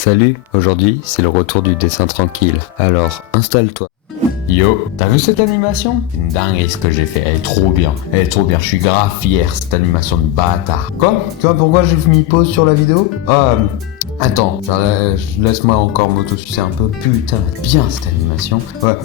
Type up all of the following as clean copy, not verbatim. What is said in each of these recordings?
Salut, aujourd'hui c'est le retour du dessin tranquille. Alors, installe-toi. Yo, t'as vu cette animation? C'est une dinguerie ce que j'ai fait, elle est trop bien. Elle est trop bien, je suis grave fier, cette animation de bâtard. Quoi? Tu vois pourquoi j'ai mis pause sur la vidéo? Attends, laisse-moi encore m'auto-sucer un peu. Putain, bien cette animation. Ouais,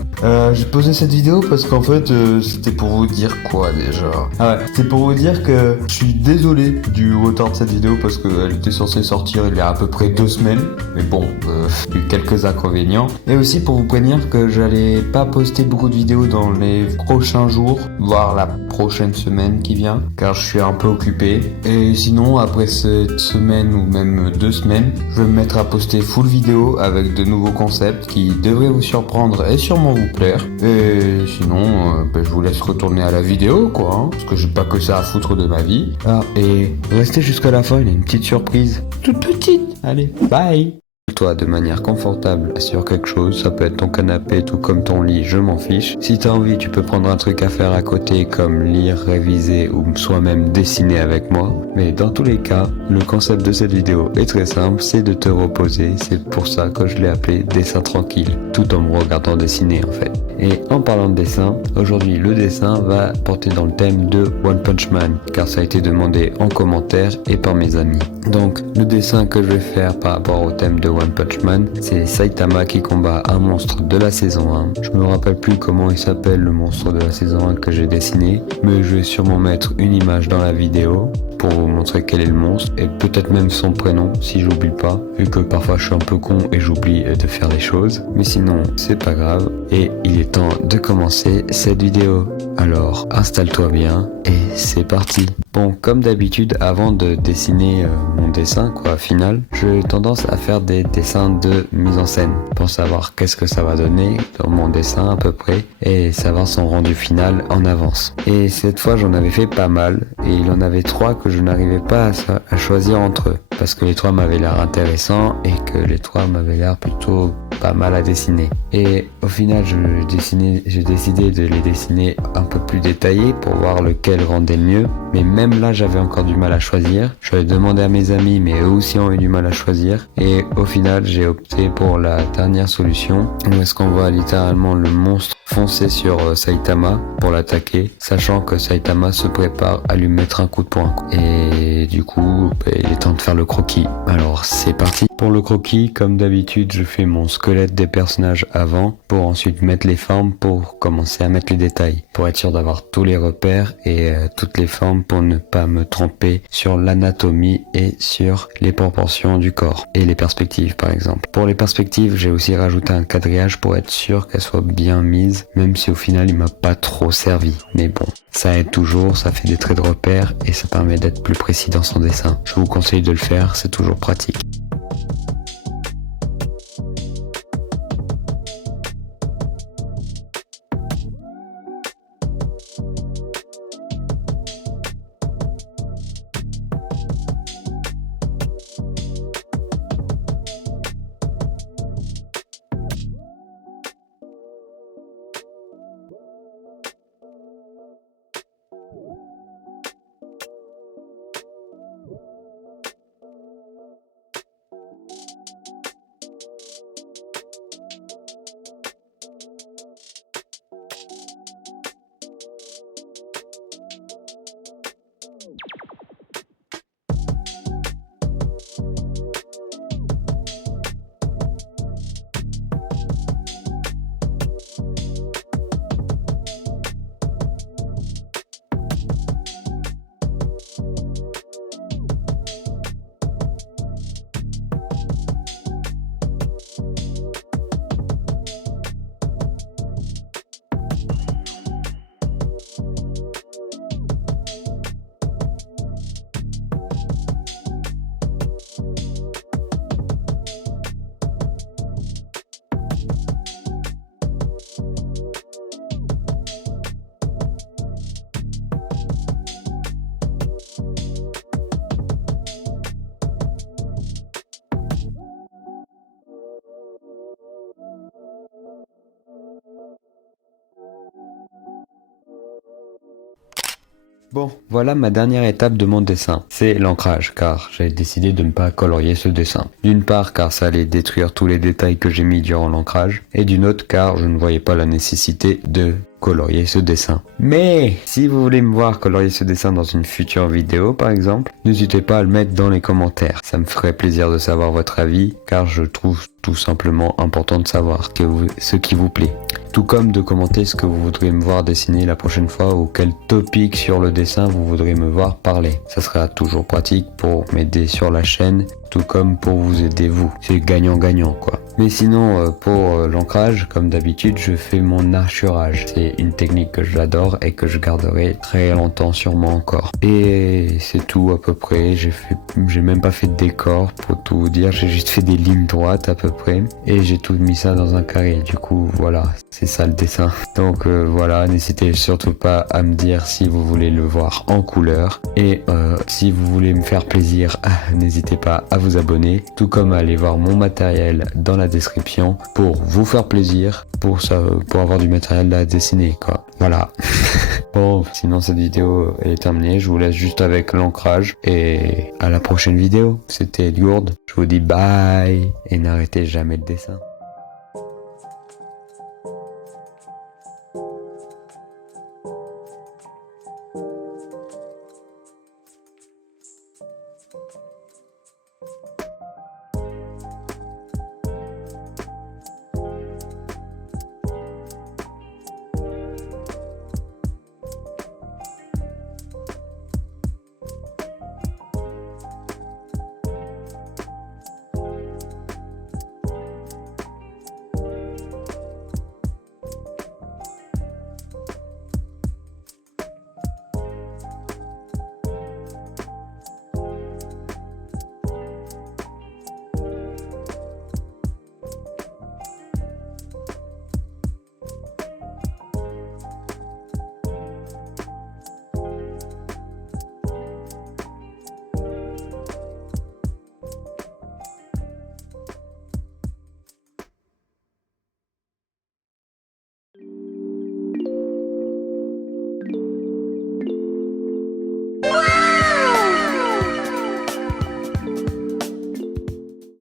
j'ai posé cette vidéo parce qu'en fait, c'était pour vous dire quoi déjà? Ah ouais, c'est pour vous dire que je suis désolé du retard de cette vidéo parce qu'elle était censée sortir il y a à peu près 2 semaines. Mais bon, il y a eu quelques inconvénients. Et aussi pour vous prévenir que j'allais pas poster beaucoup de vidéos dans les prochains jours, voire la prochaine semaine qui vient, car je suis un peu occupé. Et sinon, après cette semaine ou même 2 semaines, je vais me mettre à poster full vidéo avec de nouveaux concepts qui devraient vous surprendre et sûrement vous plaire. Et sinon, je vous laisse retourner à la vidéo, quoi, hein, parce que j'ai pas que ça à foutre de ma vie. Ah, et restez jusqu'à la fin, il y a une petite surprise. Toute petite. Allez, bye. Toi de manière confortable sur quelque chose, ça peut être ton canapé tout comme ton lit, je m'en fiche. Si t'as envie, tu peux prendre un truc à faire à côté comme lire, réviser ou soit même dessiner avec moi. Mais dans tous les cas, le concept de cette vidéo est très simple, c'est de te reposer, c'est pour ça que je l'ai appelé dessin tranquille, tout en me regardant dessiner en fait. Et en parlant de dessin, aujourd'hui le dessin va porter dans le thème de One Punch Man, car ça a été demandé en commentaire et par mes amis. Donc le dessin que je vais faire par rapport au thème de One Punch Man, c'est Saitama qui combat un monstre de la saison 1. Je me rappelle plus comment il s'appelle le monstre de la saison 1 que j'ai dessiné, mais je vais sûrement mettre une image dans la vidéo pour vous montrer quel est le monstre et peut-être même son prénom si j'oublie pas, vu que parfois je suis un peu con et j'oublie de faire des choses. Mais sinon, c'est pas grave et il est temps de commencer cette vidéo. Alors, installe-toi bien et c'est parti. Bon, comme d'habitude, avant de dessiner mon dessin, final, j'ai tendance à faire des dessins de mise en scène pour savoir qu'est-ce que ça va donner dans mon dessin à peu près et savoir son rendu final en avance. Et cette fois, j'en avais fait pas mal et il en avait 3 que je n'arrivais pas à choisir entre eux parce que les 3 m'avaient l'air intéressants et que les 3 m'avaient l'air plutôt pas mal à dessiner. Et au final, j'ai décidé de les dessiner un peu plus détaillés pour voir lequel rendait le mieux. Mais même là, j'avais encore du mal à choisir. Je l'ai demandé à mes amis, mais eux aussi ont eu du mal à choisir. Et au final, j'ai opté pour la dernière solution, où est-ce qu'on voit littéralement le monstre foncer sur Saitama pour l'attaquer, sachant que Saitama se prépare à lui mettre un coup de poing. Et du coup, il est temps de faire le croquis. Alors, c'est parti. Pour le croquis, comme d'habitude, je fais mon squelette des personnages avant, pour ensuite mettre les formes, pour commencer à mettre les détails, pour être sûr d'avoir tous les repères et toutes les formes pour ne pas me tromper sur l'anatomie et sur les proportions du corps et les perspectives par exemple. Pour les perspectives, j'ai aussi rajouté un quadrillage pour être sûr qu'elles soient bien mises, même si au final il m'a pas trop servi. Mais bon, ça aide toujours, ça fait des traits de repère et ça permet d'être plus précis dans son dessin. Je vous conseille de le faire, c'est toujours pratique. Bon, voilà ma dernière étape de mon dessin, c'est l'ancrage, car j'ai décidé de ne pas colorier ce dessin. D'une part car ça allait détruire tous les détails que j'ai mis durant l'ancrage, et d'une autre car je ne voyais pas la nécessité de colorier ce dessin. Mais si vous voulez me voir colorier ce dessin dans une future vidéo par exemple, n'hésitez pas à le mettre dans les commentaires. Ça me ferait plaisir de savoir votre avis, car je trouve tout simplement important de savoir ce qui vous plaît. Tout comme de commenter ce que vous voudriez me voir dessiner la prochaine fois ou quel topic sur le dessin vous voudriez me voir parler. Ça sera toujours pratique pour m'aider sur la chaîne, tout comme pour vous aider vous. C'est gagnant-gagnant quoi. Mais sinon pour l'ancrage, comme d'habitude, je fais mon archurage. C'est une technique que j'adore et que je garderai très longtemps sûrement encore. Et c'est tout à peu près. J'ai même pas fait de décor pour tout vous dire. J'ai juste fait des lignes droites à peu près. Et j'ai tout mis ça dans un carré. Du coup voilà, c'est ça le dessin. Donc voilà, n'hésitez surtout pas à me dire si vous voulez le voir en couleur. Et si vous voulez me faire plaisir, n'hésitez pas à vous abonner. Tout comme à aller voir mon matériel dans la description pour vous faire plaisir, pour avoir du matériel à dessiner quoi. Voilà. Bon, sinon cette vidéo est terminée, je vous laisse juste avec l'ancrage et à la prochaine vidéo. C'était Edgourde, je vous dis bye et n'arrêtez jamais le dessin.